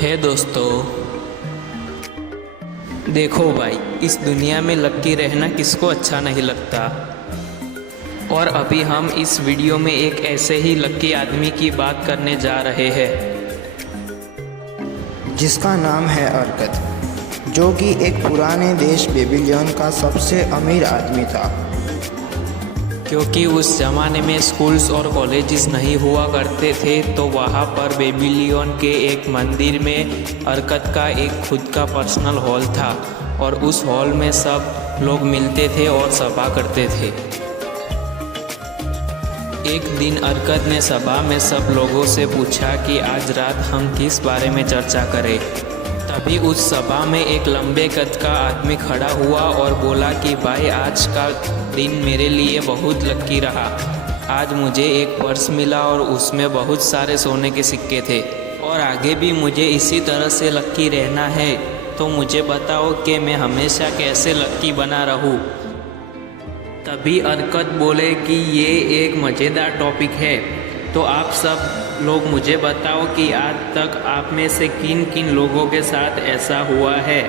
है दोस्तों, देखो भाई, इस दुनिया में लकी रहना किसको अच्छा नहीं लगता। और अभी हम इस वीडियो में एक ऐसे ही लकी आदमी की बात करने जा रहे हैं जिसका नाम है अर्कत, जो कि एक पुराने देश बेबीलोन का सबसे अमीर आदमी था। क्योंकि उस ज़माने में स्कूल्स और कॉलेजेस नहीं हुआ करते थे, तो वहाँ पर बेबीलोन के एक मंदिर में अर्कत का एक खुद का पर्सनल हॉल था और उस हॉल में सब लोग मिलते थे और सभा करते थे। एक दिन अर्कत ने सभा में सब लोगों से पूछा कि आज रात हम किस बारे में चर्चा करें। तभी उस सभा में एक लंबे कद का आदमी खड़ा हुआ और बोला कि भाई, आज का दिन मेरे लिए बहुत लकी रहा। आज मुझे एक पर्स मिला और उसमें बहुत सारे सोने के सिक्के थे और आगे भी मुझे इसी तरह से लकी रहना है। तो मुझे बताओ कि मैं हमेशा कैसे लकी बना रहूं। तभी अर्कत बोले कि ये एक मज़ेदार टॉपिक है, तो आप सब लोग मुझे बताओ कि आज तक आप में से किन किन लोगों के साथ ऐसा हुआ है।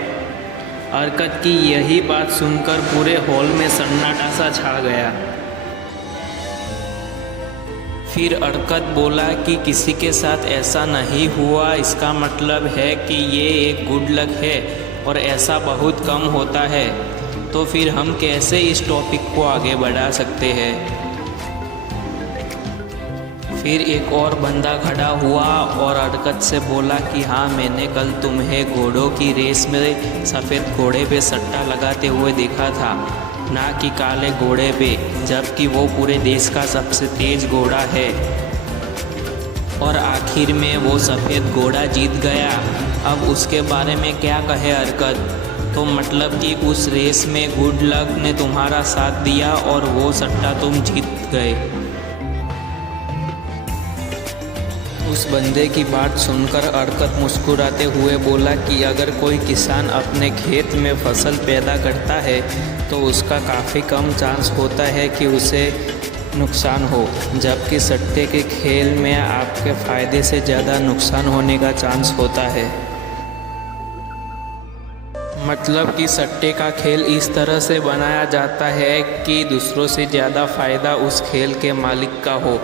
अर्कत की यही बात सुनकर पूरे हॉल में सन्नाटा सा छा गया। फिर अर्कत बोला कि किसी के साथ ऐसा नहीं हुआ, इसका मतलब है कि ये एक गुड लक है और ऐसा बहुत कम होता है। तो फिर हम कैसे इस टॉपिक को आगे बढ़ा सकते हैं। फिर एक और बंदा खड़ा हुआ और अर्कत से बोला कि हाँ, मैंने कल तुम्हें घोड़ों की रेस में सफ़ेद घोड़े पे सट्टा लगाते हुए देखा था, ना कि काले घोड़े पे, जबकि वो पूरे देश का सबसे तेज घोड़ा है। और आखिर में वो सफ़ेद घोड़ा जीत गया। अब उसके बारे में क्या कहे अर्कत। तो मतलब कि उस रेस में गुड लक ने तुम्हारा साथ दिया और वो सट्टा तुम जीत गए। उस बंदे की बात सुनकर अर्कत मुस्कुराते हुए बोला कि अगर कोई किसान अपने खेत में फसल पैदा करता है तो उसका काफ़ी कम चांस होता है कि उसे नुकसान हो, जबकि सट्टे के खेल में आपके फ़ायदे से ज़्यादा नुकसान होने का चांस होता है। मतलब कि सट्टे का खेल इस तरह से बनाया जाता है कि दूसरों से ज़्यादा फ़ायदा उस खेल के मालिक का हो।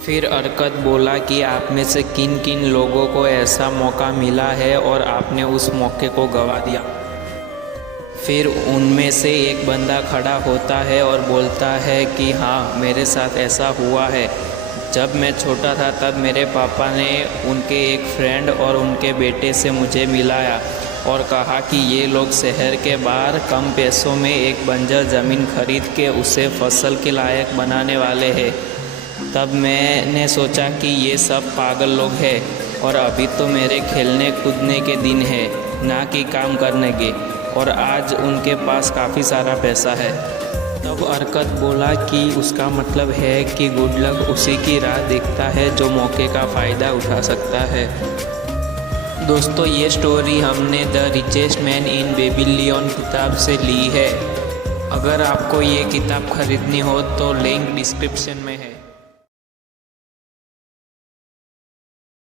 फिर अर्कत बोला कि आप में से किन किन लोगों को ऐसा मौका मिला है और आपने उस मौके को गंवा दिया। फिर उनमें से एक बंदा खड़ा होता है और बोलता है कि हाँ, मेरे साथ ऐसा हुआ है। जब मैं छोटा था तब मेरे पापा ने उनके एक फ्रेंड और उनके बेटे से मुझे मिलाया और कहा कि ये लोग शहर के बाहर कम पैसों में एक बंजर ज़मीन खरीद के उसे फसल के लायक बनाने वाले हैं। तब मैंने सोचा कि ये सब पागल लोग हैं और अभी तो मेरे खेलने कूदने के दिन है, ना कि काम करने के। और आज उनके पास काफ़ी सारा पैसा है। तब अर्कत बोला कि उसका मतलब है कि गुड लक उसी की राह देखता है जो मौके का फ़ायदा उठा सकता है। दोस्तों, ये स्टोरी हमने the richest man in Babylon किताब से ली है। अगर आपको ये किताब खरीदनी हो तो लिंक डिस्क्रिप्शन में है।